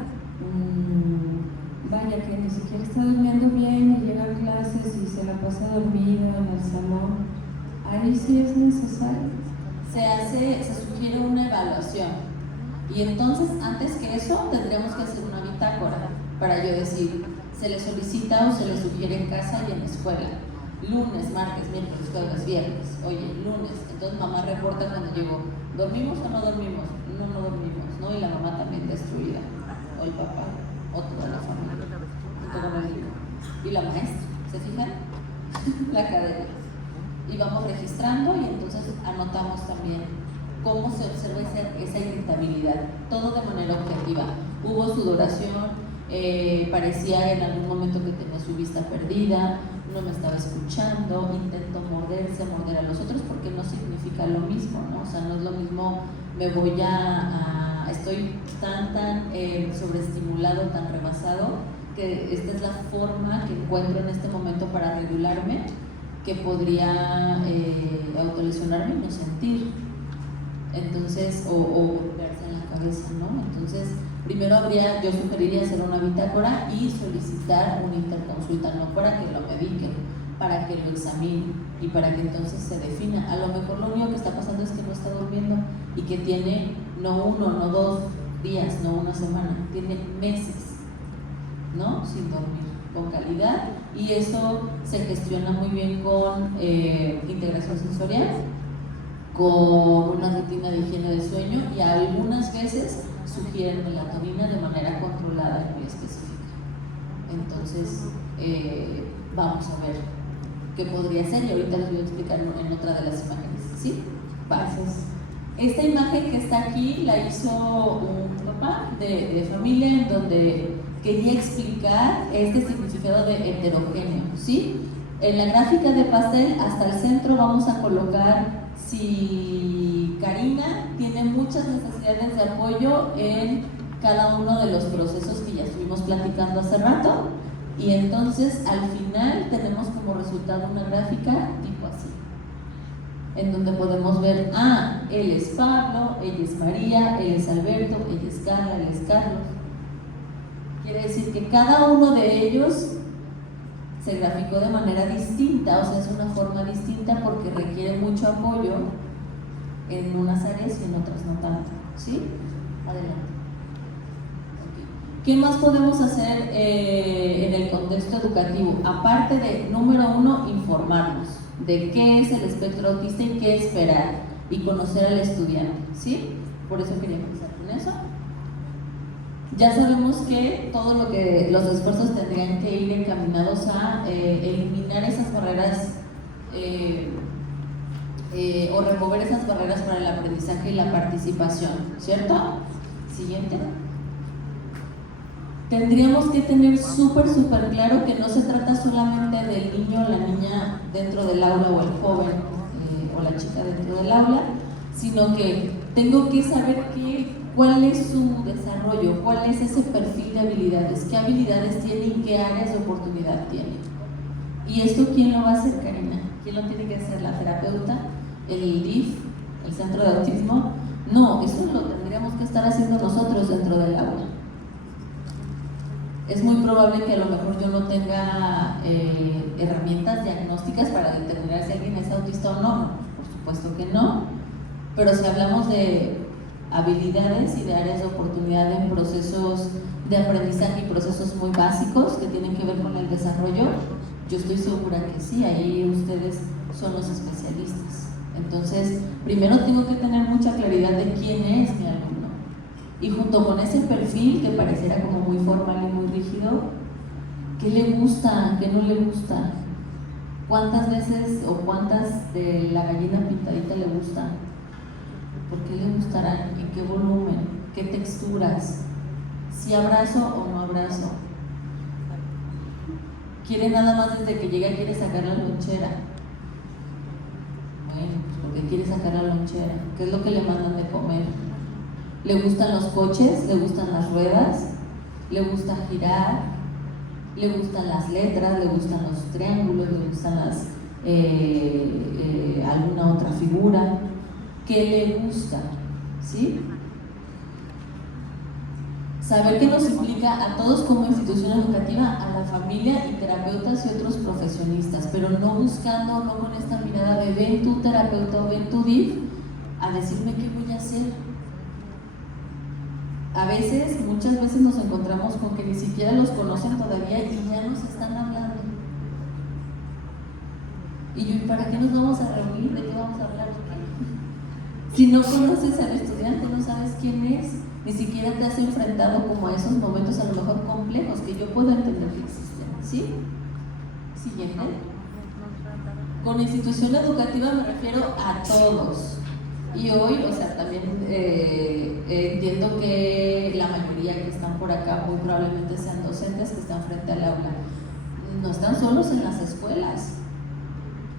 vaya, que ni siquiera está durmiendo bien y llega a clases y se la pasa dormido en el salón. Ahí sí es necesario. se sugiere una evaluación. Y entonces, antes que eso, tendríamos que hacer una bitácora para yo decir, se le solicita o se le sugiere en casa y en la escuela. Lunes, martes, miércoles, jueves, viernes. Oye, lunes. Entonces mamá reporta cuando llegó. ¿Dormimos o no dormimos? No, no dormimos, ¿no? Y la mamá también destruida. O el papá, o toda la familia. Junto con el hijo. Y la maestra, ¿se fijan? La academia. Y vamos registrando y entonces anotamos también cómo se observa esa irritabilidad. Todo de manera objetiva. Hubo sudoración, parecía en algún momento que tenía su vista perdida, no me estaba escuchando, intento morder a los otros porque no significa lo mismo, ¿no? O sea, no es lo mismo, estoy tan sobreestimulado, tan rebasado, que esta es la forma que encuentro en este momento para regularme, que podría autolesionarme y no sentir. Entonces, o golpearse en la cabeza, ¿no? Entonces, primero yo sugeriría hacer una bitácora y solicitar una interconsulta, no para que lo mediquen, para que lo examinen y para que entonces se defina. A lo mejor lo único que está pasando es que no está durmiendo y que tiene no 1, no 2 días, no una semana, tiene meses, ¿no? Sin dormir, con calidad, y eso se gestiona muy bien con integración sensorial, con una rutina de higiene de sueño y algunas veces sugieren melatonina de manera controlada y muy específica. Entonces, vamos a ver qué podría ser y ahorita les voy a explicar en otra de las imágenes. ¿Sí? Gracias. Esta imagen que está aquí la hizo un papá de familia en donde quería explicar este significado de heterogéneo. ¿Sí? En la gráfica de pastel hasta el centro vamos a colocar si Karina tiene muchas necesidades de apoyo en cada uno de los procesos que ya estuvimos platicando hace rato, y entonces al final tenemos como resultado una gráfica tipo así, en donde podemos ver, él es Pablo, ella es María, él es Alberto, ella es Carla, él es Carlos. Quiere decir que cada uno de ellos se graficó de manera distinta, o sea, es una forma distinta porque requiere mucho apoyo en unas áreas y en otras no tanto. ¿Sí? Adelante. Okay. ¿Qué más podemos hacer en el contexto educativo? Aparte de, número 1, informarnos de qué es el espectro autista y qué esperar, y conocer al estudiante. ¿Sí? Por eso quería empezar con eso. Ya sabemos que los esfuerzos tendrían que ir encaminados a eliminar esas barreras o remover esas barreras para el aprendizaje y la participación, ¿cierto? Siguiente. Tendríamos que tener súper claro que no se trata solamente del niño o la niña dentro del aula o el joven o la chica dentro del aula, sino que tengo que saber cuál es su desarrollo, cuál es ese perfil de habilidades, qué habilidades tiene y qué áreas de oportunidad tiene. ¿Y esto quién lo va a hacer, Karina? ¿Quién lo tiene que hacer? ¿La terapeuta? ¿El DIF? ¿El centro de autismo? No, eso lo tendríamos que estar haciendo nosotros dentro del aula. Es muy probable que a lo mejor yo no tenga herramientas diagnósticas para determinar si alguien es autista o no. Por supuesto que no, pero si hablamos de habilidades y de áreas de oportunidad en procesos de aprendizaje y procesos muy básicos que tienen que ver con el desarrollo, yo estoy segura que sí, ahí ustedes son los especialistas. Entonces, primero tengo que tener mucha claridad de quién es mi alumno, y junto con ese perfil que pareciera como muy formal y muy rígido, ¿qué le gusta? ¿Qué no le gusta? ¿Cuántas veces o cuántas de la gallina pintadita le gustan? ¿Por qué le gustarán? ¿En qué volumen? ¿Qué texturas? ¿Si abrazo o no abrazo? ¿Quiere nada más desde que llega, quiere sacar la lonchera? Bueno, pues porque quiere sacar la lonchera. ¿Qué es lo que le mandan de comer? ¿Le gustan los coches? ¿Le gustan las ruedas? ¿Le gusta girar? ¿Le gustan las letras? ¿Le gustan los triángulos? ¿Le gustan alguna otra figura? ¿Qué le gusta? ¿Sí? Saber que nos implica a todos como institución educativa, a la familia y terapeutas y otros profesionistas, pero no buscando, no con esta mirada de ven tu terapeuta o ven tu DIF a decirme qué voy a hacer. A veces, muchas veces nos encontramos con que ni siquiera los conocen todavía y ya nos están hablando. Y yo, ¿y para qué nos vamos a reunir? ¿De qué vamos a hablar? Si no conoces al estudiante, no sabes quién es, ni siquiera te has enfrentado como a esos momentos a lo mejor complejos que yo puedo entender que existen, ¿sí? Siguiente. Con institución educativa me refiero a todos. Y hoy, o sea, también entiendo que la mayoría que están por acá muy probablemente sean docentes que están frente al aula. No están solos en las escuelas.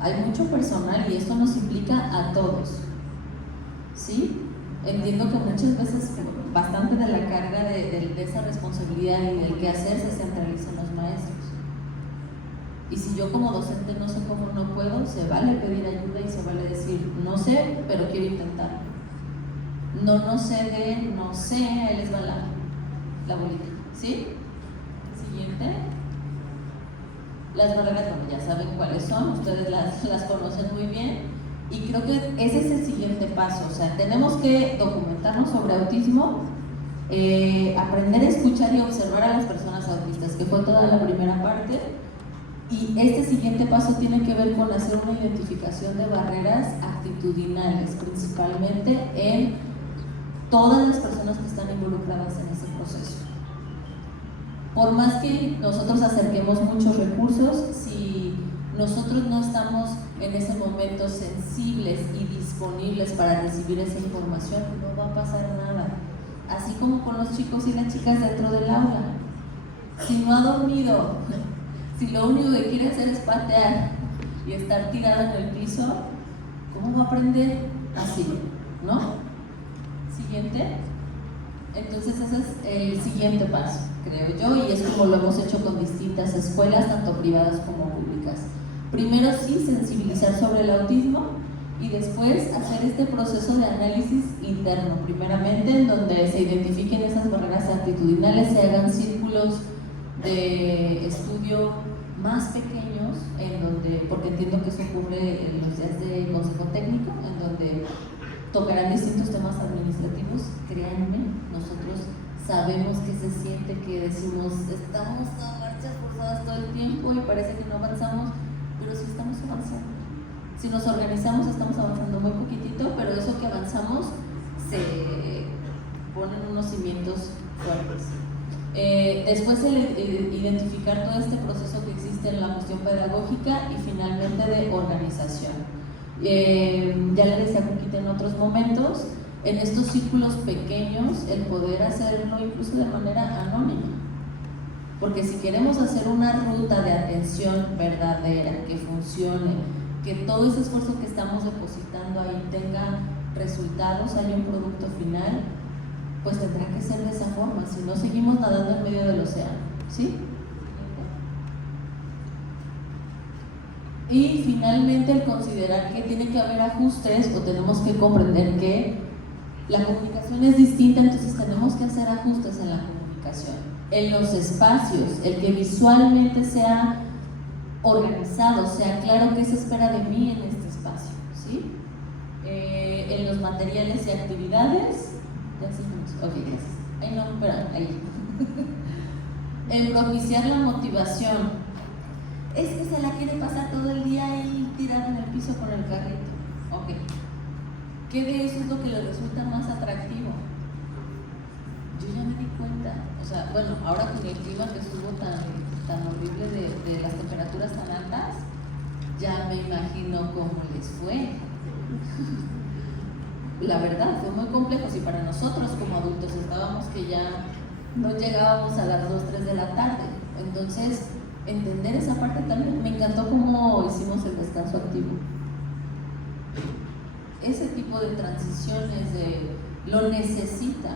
Hay mucho personal y esto nos implica a todos. ¿Sí? Entiendo que muchas veces bastante de la carga de esa responsabilidad y del qué hacer se centraliza en los maestros. Y si yo como docente no sé cómo, no puedo, se vale pedir ayuda y se vale decir, no sé, pero quiero intentarlo. No sé no sé, ahí les va la bolita. ¿Sí? Siguiente. Las barreras, bueno, ya saben cuáles son, ustedes las conocen muy bien. Y creo que ese es el siguiente paso, o sea, tenemos que documentarnos sobre autismo, aprender a escuchar y observar a las personas autistas, que fue toda la primera parte, y este siguiente paso tiene que ver con hacer una identificación de barreras actitudinales, principalmente en todas las personas que están involucradas en ese proceso. Por más que nosotros acerquemos muchos recursos, si nosotros no estamos en ese momento sensibles y disponibles para recibir esa información, no va a pasar nada. Así como con los chicos y las chicas dentro del aula. Si no ha dormido, si lo único que quiere hacer es patear y estar tirado en el piso, ¿cómo va a aprender? Así, ¿no? Siguiente. Entonces ese es el siguiente paso, creo yo, y es como lo hemos hecho con distintas escuelas, tanto privadas como públicas. Primero sí, sensibilizar sobre el autismo y después hacer este proceso de análisis interno, primeramente en donde se identifiquen esas barreras actitudinales, se hagan círculos de estudio más pequeños, en donde, porque entiendo que eso ocurre en los días de consejo técnico, en donde tocarán distintos temas administrativos. Créanme, nosotros sabemos que se siente que decimos, estamos a marchas forzadas todo el tiempo y parece que no avanzamos, pero sí estamos avanzando. Si nos organizamos estamos avanzando muy poquitito, pero eso que avanzamos se ponen unos cimientos fuertes. Después el identificar todo este proceso que existe en la cuestión pedagógica y finalmente de organización. Ya le decía a Cuquita en otros momentos, en estos círculos pequeños el poder hacerlo incluso de manera anónima, porque si queremos hacer una ruta de atención verdadera, que funcione, que todo ese esfuerzo que estamos depositando ahí tenga resultados, haya un producto final, pues tendrá que ser de esa forma, si no seguimos nadando en medio del océano, ¿sí? Y finalmente el considerar que tiene que haber ajustes o tenemos que comprender que la comunicación es distinta, entonces tenemos que hacer ajustes en la comunicación, en los espacios, el que visualmente sea organizado, sea claro qué se espera de mí en este espacio, ¿sí? En los materiales y actividades, ok, gracias. Ay, no, espera, ahí. En propiciar la motivación. Es que se la quiere pasar todo el día ahí tirada en el piso con el carrito. Ok. ¿Qué de eso es lo que le resulta más atractivo? Yo ya me di cuenta. O sea, bueno, ahora con el clima que estuvo tan horrible de las temperaturas tan altas, ya me imagino cómo les fue. La verdad, fue muy complejo. Si para nosotros como adultos estábamos que ya no llegábamos a las 2, 3 de la tarde. Entonces, entender esa parte también. Me encantó cómo hicimos el descanso activo. Ese tipo de transiciones lo necesita.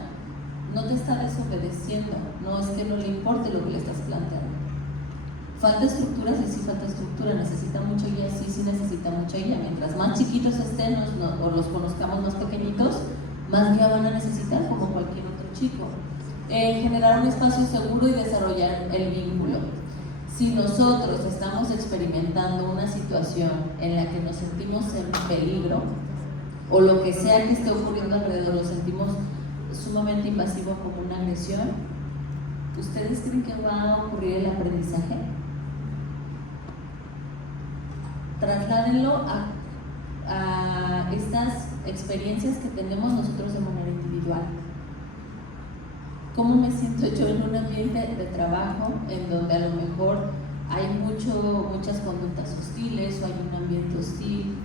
No te está desobedeciendo. No es que no le importe lo que le estás planteando. Falta estructura, sí falta estructura. Necesita mucha guía, sí necesita mucha guía. Mientras más chiquitos estén o los conozcamos más pequeñitos, más guía van a necesitar como cualquier otro chico. Generar un espacio seguro y desarrollar el vínculo. Si nosotros estamos experimentando una situación en la que nos sentimos en peligro, o lo que sea que esté ocurriendo alrededor lo sentimos sumamente invasivo como una agresión, ¿ustedes creen que va a ocurrir el aprendizaje? Trasládenlo a estas experiencias que tenemos nosotros de manera individual. ¿Cómo me siento yo en un ambiente de trabajo en donde a lo mejor hay muchas conductas hostiles o hay un ambiente hostil?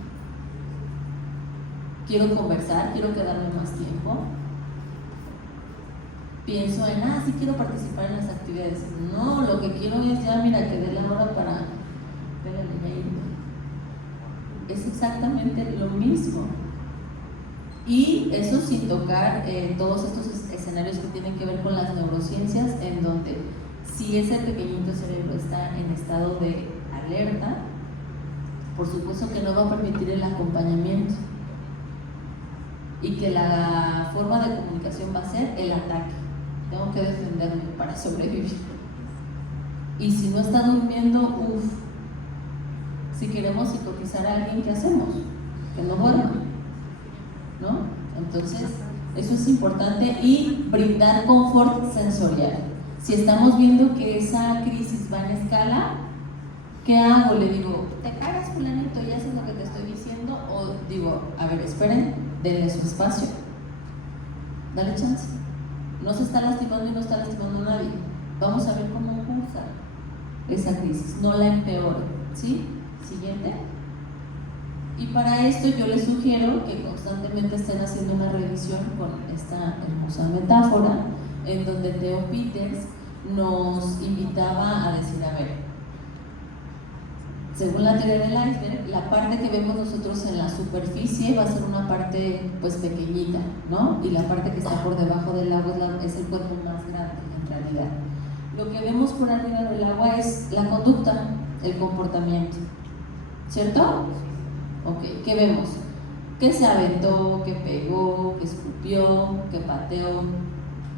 Quiero conversar, quiero quedarme más tiempo. Pienso en, sí quiero participar en las actividades. No, lo que quiero es ya, mira, que dé la hora para irme. Es exactamente lo mismo. Y eso sin tocar todos estos escenarios que tienen que ver con las neurociencias, en donde si ese pequeñito cerebro está en estado de alerta, por supuesto que no va a permitir el acompañamiento y que la forma de comunicación va a ser el ataque. Tengo que defenderme para sobrevivir. Y si no está durmiendo, si queremos psicotizar a alguien, ¿qué hacemos? Que no duerma, ¿no? Entonces, eso es importante, y brindar confort sensorial. Si estamos viendo que esa crisis va en escala, ¿qué hago? Le digo, ¿te cagas, fulanito, y haces lo que te estoy diciendo? O digo, a ver, esperen, denle su espacio, dale chance. No se está lastimando y no está lastimando a nadie. Vamos a ver cómo cursa esa crisis, no la empeore, ¿sí? Siguiente. Y para esto yo les sugiero que constantemente estén haciendo una revisión con esta hermosa metáfora, en donde Theo Peters nos invitaba a decir, a ver, según la teoría del iceberg, la parte que vemos nosotros en la superficie va a ser una parte pues pequeñita, ¿no? Y la parte que está por debajo del agua es el cuerpo más grande en realidad. Lo que vemos por arriba del agua es la conducta, el comportamiento, ¿cierto? Ok, ¿qué vemos? Que se aventó, que pegó, que escupió, que pateó,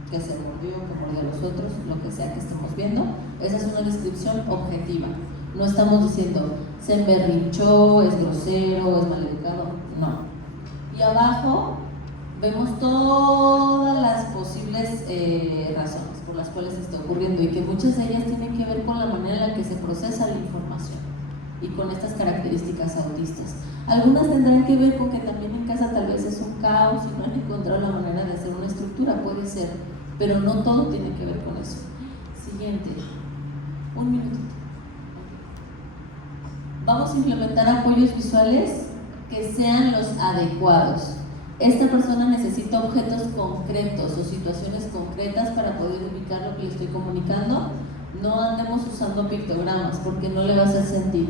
que se mordió, que mordió a los otros, lo que sea que estemos viendo. Esa es una descripción objetiva. No estamos diciendo se emberrinchó, es grosero, es maleducado, no. Y abajo vemos todas las posibles razones por las cuales está ocurriendo, y que muchas de ellas tienen que ver con la manera en la que se procesa la información y con estas características autistas. Algunas tendrán que ver con que también en casa tal vez es un caos y no han encontrado la manera de hacer una estructura, puede ser, pero no todo tiene que ver con eso. Siguiente, un minutito. Vamos a implementar apoyos visuales que sean los adecuados. Esta persona necesita objetos concretos o situaciones concretas para poder ubicar lo que le estoy comunicando. No andemos usando pictogramas porque no le va a hacer sentido.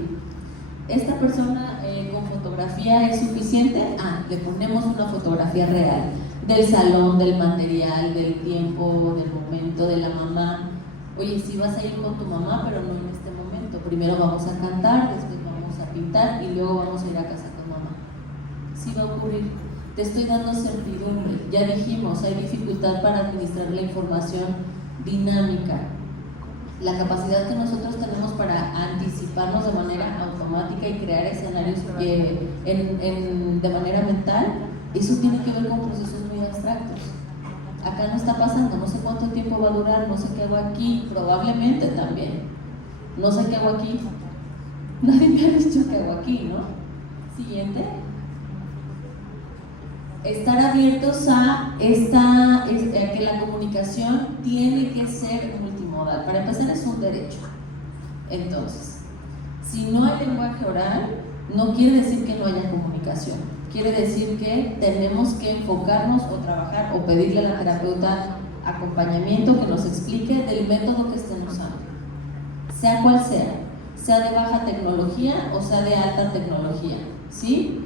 Esta persona con fotografía es suficiente. Le ponemos una fotografía real del salón, del material, del tiempo, del momento, de la mamá. Oye, si vas a ir con tu mamá, pero no en este momento. Primero vamos a cantar, después vamos a pintar y luego vamos a ir a casa con mamá. Sí va a ocurrir. Te estoy dando certidumbre. Ya dijimos, hay dificultad para administrar la información dinámica. La capacidad que nosotros tenemos para anticiparnos de manera automática y crear escenarios de manera mental, eso tiene que ver con procesos muy abstractos. Acá no está pasando, no sé cuánto tiempo va a durar, no sé qué hago aquí, probablemente también. No sé qué hago aquí. Nadie me ha dicho qué hago aquí, ¿no? Siguiente. Estar abiertos a que la comunicación tiene que ser multimodal. Para empezar, es un derecho. Entonces, si no hay lenguaje oral, no quiere decir que no haya comunicación. Quiere decir que tenemos que enfocarnos o trabajar o pedirle a la terapeuta acompañamiento que nos explique del método que estén usando, sea cual sea de baja tecnología o sea de alta tecnología, ¿sí?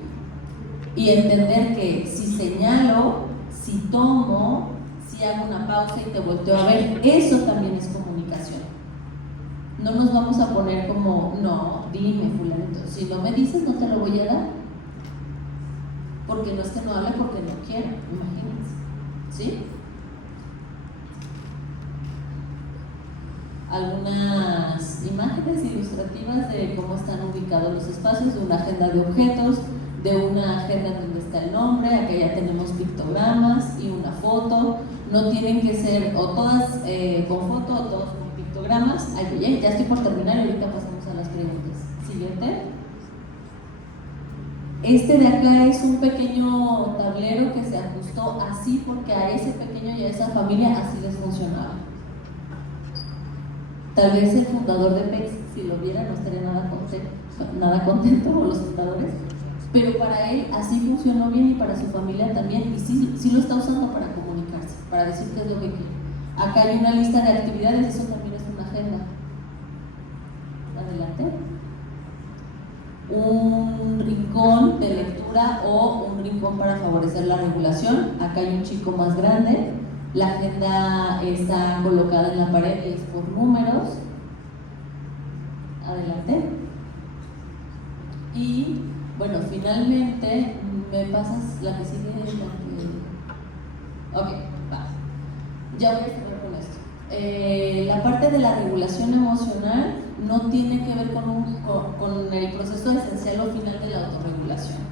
Y entender que si señalo, si tomo, si hago una pausa y te volteo a ver, eso también es comunicación. No nos vamos a poner como, no, dime fulanito, si no me dices no te lo voy a dar. Porque no es que no hable, porque no quiera, imagínense, ¿sí? Algunas imágenes ilustrativas de cómo están ubicados los espacios, de una agenda de objetos, de una agenda en donde está el nombre, acá ya tenemos pictogramas y una foto. No tienen que ser o todas con foto o todos con pictogramas. Ay, ya estoy por terminar y ahorita pasamos a las preguntas. Siguiente. Este de acá es un pequeño tablero que se ajustó así porque a ese pequeño y a esa familia así les funcionaba. Tal vez el fundador de PEX, si lo viera, no estaría nada contento con los fundadores, pero para él así funcionó bien y para su familia también, y sí lo está usando para comunicarse, para decir qué es lo que quiere. Acá hay una lista de actividades, eso también es una agenda. Adelante. Un rincón de lectura o un rincón para favorecer la regulación. Acá hay un chico más grande. La agenda está colocada en la pared y es por números. Adelante. Y bueno, finalmente, ¿me pasas la que sigue? Ok, va. Ya voy a cerrar con esto. La parte de la regulación emocional no tiene que ver con el proceso esencial o final de la autorregulación.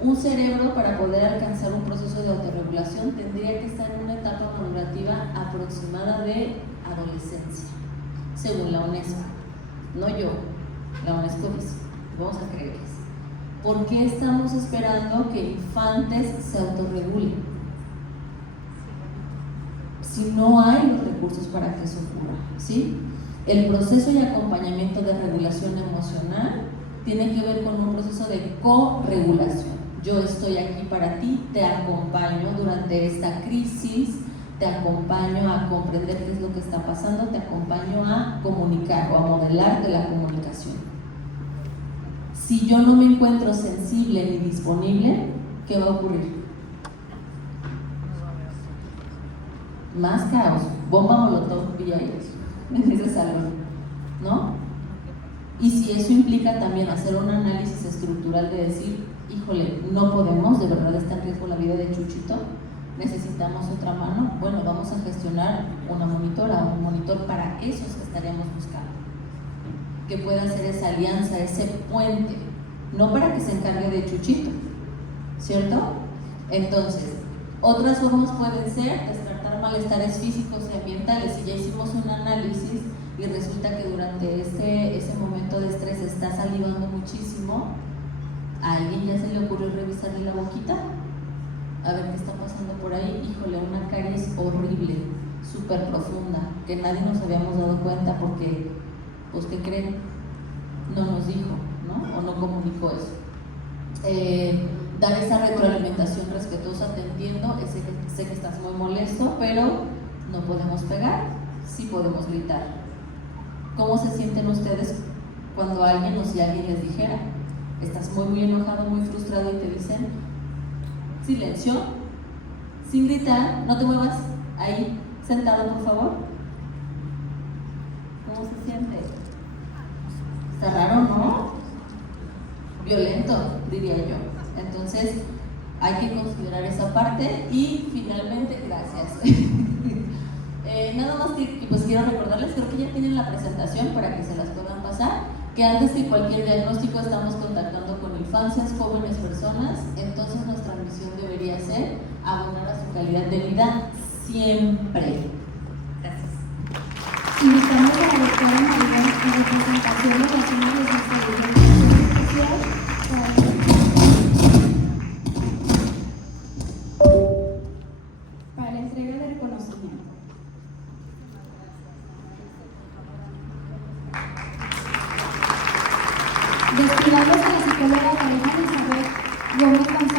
Un cerebro, para poder alcanzar un proceso de autorregulación, tendría que estar en una etapa madurativa aproximada de adolescencia, según la UNESCO. No yo, la UNESCO dice, vamos a creerles. ¿Por qué estamos esperando que infantes se autorregulen? Si no hay los recursos para que eso ocurra, ¿sí? El proceso y acompañamiento de regulación emocional tiene que ver con un proceso de corregulación. Yo estoy aquí para ti, te acompaño durante esta crisis, te acompaño a comprender qué es lo que está pasando, te acompaño a comunicar o a modelarte la comunicación. Si yo no me encuentro sensible ni disponible, ¿qué va a ocurrir? Más caos, bomba molotov VIH en ese salón, ¿no? Y si eso implica también hacer un análisis estructural de decir, híjole, no podemos, de verdad está en riesgo la vida de Chuchito, necesitamos otra mano, bueno, vamos a gestionar una monitora o un monitor para esos que estaríamos buscando, que pueda hacer esa alianza, ese puente, no para que se encargue de Chuchito, ¿cierto? Entonces, otras formas pueden ser descartar malestares físicos y ambientales. Si ya hicimos un análisis y resulta que durante ese momento de estrés está salivando muchísimo, ¿a alguien ya se le ocurrió revisarle la boquita? A ver qué está pasando por ahí. Híjole, una caries horrible, súper profunda, que nadie nos habíamos dado cuenta porque, pues, ¿qué creen? No nos dijo, ¿no? O no comunicó eso. Dar esa retroalimentación respetuosa, te entiendo, sé que estás muy molesto, pero no podemos pegar, sí podemos gritar. ¿Cómo se sienten ustedes cuando alguien o si alguien les dijera, estás muy enojado, muy frustrado y te dicen, silencio, sin gritar, no te muevas, ahí, sentado por favor? ¿Cómo se siente? Está raro, ¿no? Violento, diría yo. Entonces, hay que considerar esa parte y finalmente, gracias. Nada más que pues quiero recordarles, creo que ya tienen la presentación para que se las puedan pasar, que antes de cualquier diagnóstico estamos contactando con infancias, jóvenes, personas, entonces nuestra misión debería ser abonar a su calidad de vida siempre. Gracias. Invitamos a la doctora María en representación de la Zona de Educación Especial para la entrega de reconocimiento. Despidamos a la psicóloga Karina Elizabeth Gómez González.